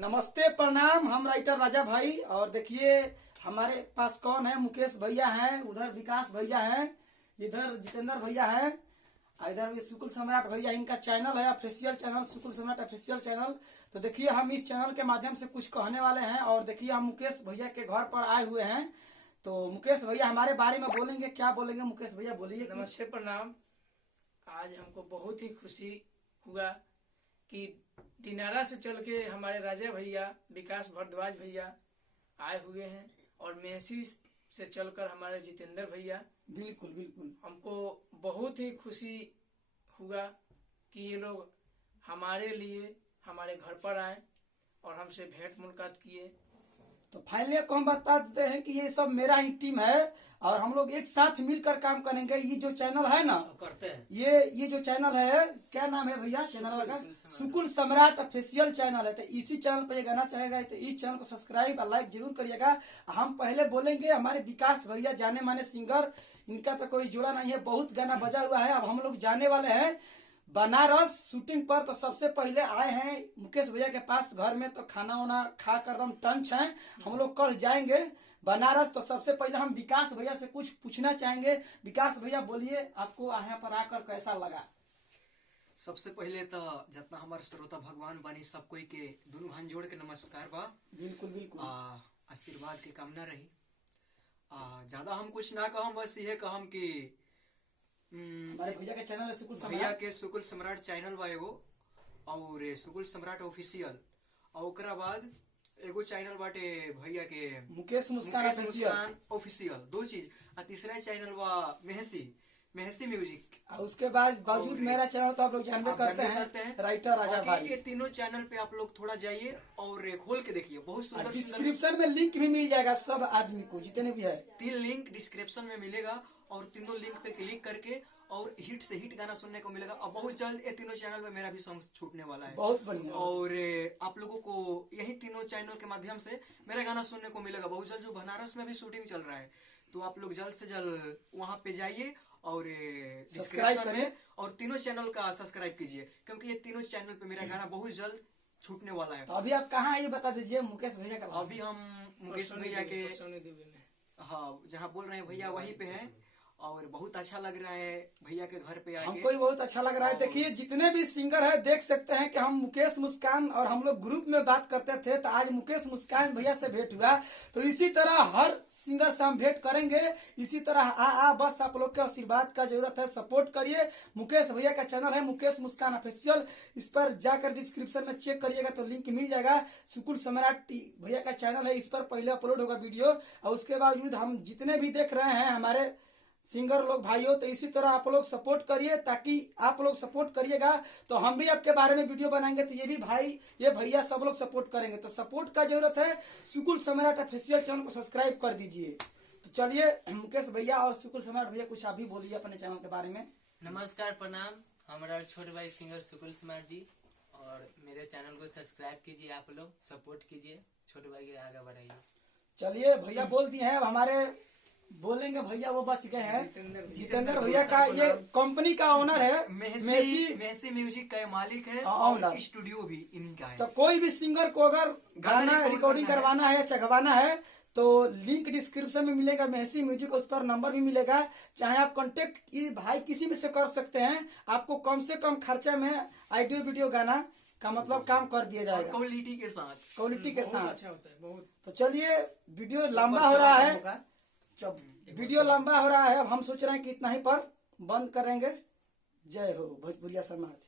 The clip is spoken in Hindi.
नमस्ते प्रणाम। हम राइटर राजा भाई और देखिए हमारे पास कौन है, मुकेश भैया हैं, उधर विकास भैया हैं, इधर जितेंद्र भैया हैं, इधर ये सुकुल सम्राट भैया। इनका चैनल है ऑफिशियल चैनल, सुकुल सम्राट ऑफिशियल चैनल। तो देखिए हम इस चैनल के माध्यम से कुछ कहने वाले हैं और देखिए हम मुकेश भैया के घर पर आए हुए हैं। तो मुकेश भैया हमारे बारे में बोलेंगे, क्या बोलेंगे मुकेश भैया, बोलिए। नमस्ते प्रणाम। आज हमको बहुत ही खुशी हुआ कि दिनारा से चल के हमारे राजा भैया विकास भारद्वाज भैया आए हुए हैं और मेसी से चलकर हमारे जितेंद्र भैया। बिल्कुल बिल्कुल हमको बहुत ही खुशी हुआ कि ये लोग हमारे लिए हमारे घर पर आए और हमसे भेंट मुलाकात किए। तो फाइनली आपको हम बता देते हैं कि ये सब मेरा ही टीम है और हम लोग एक साथ मिलकर काम करेंगे। ये जो चैनल है ना, करते हैं, ये जो चैनल है, क्या नाम है भैया चैनल का? सुकुल सम्राट ऑफिशियल चैनल है। तो इसी चैनल पर ये गाना चाहेगा तो इस चैनल को सब्सक्राइब और लाइक जरूर करिएगा। हम पहले बोलेंगे हमारे विकास भैया, जाने माने सिंगर, इनका तो कोई जोड़ा नहीं है, बहुत गाना बजा हुआ है। अब हम लोग जाने वाले हैं बनारस शूटिंग पर। तो सबसे पहले आए हैं मुकेश भैया के पास घर में, तो खाना वाना खा कर एकदम टंच हैं। हम लोग कल जाएंगे बनारस। तो सबसे पहले हम विकास भैया से कुछ पूछना चाहेंगे। विकास भैया बोलिए, आपको यहाँ पर आकर कैसा लगा? सबसे पहले तो जितना हमारे श्रोता भगवान बानी सब कोई के दोनों हाथ जोड़ के नमस्कार बा। बिल्कुल बिल्कुल। आशीर्वाद की कामना रही। ज्यादा हम कुछ ना कहम, बस ये कहम कि हमारे भैया का चैनल है सुकुल भैया सम्राट। के सुकुल सम्राट चैनल बा एगो, और सुकुल सम्राट ऑफिशियल, और ओकरा बाद एगो चैनल बाटे भैया के मुकेश मुस्कान ऑफिशियल। ऑफिशियल, दो चीज। और तीसरा चैनल बा मेहसी म्यूजिक। और उसके बाद बावजूद मेरा चैनल तो आप लोग जानबे करते हैं, राइटर राजा भाई। ये तीनों चैनल पे आप लोग थोड़ा जाइए और खोल के देखिए, बहुत सुंदर। डिस्क्रिप्शन में लिंक भी मिल जाएगा सब आदमी को, जितने भी है। 3 लिंक डिस्क्रिप्शन में मिलेगा और तीनों लिंक पे क्लिक करके और हिट से हिट गाना सुनने को मिलेगा। और बहुत जल्द ये तीनों चैनल में मेरा भी सॉन्ग छूटने वाला है। बहुत बढ़िया। और आप लोगों को यही तीनों चैनल के माध्यम से मेरा गाना सुनने को मिलेगा बहुत जल्द। जो बनारस में भी शूटिंग चल रहा है, तो आप लोग जल्द से जल्द वहां पे जाइए और सब्सक्राइब करें और तीनों चैनल का सब्सक्राइब कीजिए, क्योंकि ये तीनों चैनल पे मेरा गाना बहुत जल्द छूटने वाला है। तो अभी आप कहाँ है ये बता दीजिए मुकेश भैया का। अभी हम मुकेश भैया के, हाँ, जहाँ बोल रहे हैं भैया वहीं पे हैं और बहुत अच्छा लग रहा है भैया के घर पे आके। हमको भी बहुत अच्छा लग रहा है। देखिए जितने भी सिंगर है देख सकते हैं कि हम मुकेश मुस्कान और हम लोग ग्रुप में बात करते थे, तो आज मुकेश मुस्कान भैया से भेंट हुआ। तो इसी तरह हर सिंगर से हम भेंट करेंगे। इसी तरह बस आप लोग के आशीर्वाद का जरूरत है, सपोर्ट करिए। मुकेश भैया का चैनल है मुकेश मुस्कान ऑफिशियल, इस पर जाकर डिस्क्रिप्शन में चेक करिएगा तो लिंक मिल जाएगा। सुकुल सम्राट भैया का चैनल है, इस पर पहले अपलोड होगा वीडियो। और उसके बावजूद हम जितने भी देख रहे हैं हमारे सिंगर लोग भाइयों, तो इसी तरह आप लोग सपोर्ट करिए। ताकि आप लोग सपोर्ट करिएगा तो हम भी आपके बारे में वीडियो बनाएंगे, तो ये भी भाई, ये भैया सब लोग सपोर्ट करेंगे। तो सपोर्ट का जरूरत है। सुकुल सम्राट ऑफिशियल चैनल को सब्सक्राइब कर दीजिए। तो चलिए मुकेश भैया और सुकुल सम्राट भैया कुछ आप भी बोलिए अपने चैनल के बारे में। नमस्कार प्रणाम। हमारा छोटे भाई सिंगर सुकुल सम्राट जी, और मेरे चैनल को सब्सक्राइब कीजिए, आप लोग सपोर्ट कीजिए, छोटे भाई के आगे बढ़ाइए। चलिए भैया बोल दिए हैं, अब हमारे बोलेंगे भैया वो बच गए हैं। जितेंद्र भैया का ये कंपनी का ओनर है, मेसी म्यूजिक का मालिक है और स्टूडियो भी इन्हीं का है। तो कोई भी सिंगर को अगर गाना रिकॉर्डिंग करवाना है या चढ़वाना है तो लिंक डिस्क्रिप्शन में मिलेगा, मेसी म्यूजिक, उस पर नंबर भी मिलेगा। चाहे आप कांटेक्ट भाई किसी में से कर सकते हैं। आपको कम से कम खर्चा में ऑडियो वीडियो गाना का मतलब काम कर दिया जाएगा, क्वालिटी के साथ। अच्छा होता है बहुत। तो चलिए वीडियो लंबा हो रहा है, जब वीडियो लंबा हो रहा है, अब हम सोच रहे हैं कि इतना ही पर बंद करेंगे। जय हो भोजपुरिया समाज।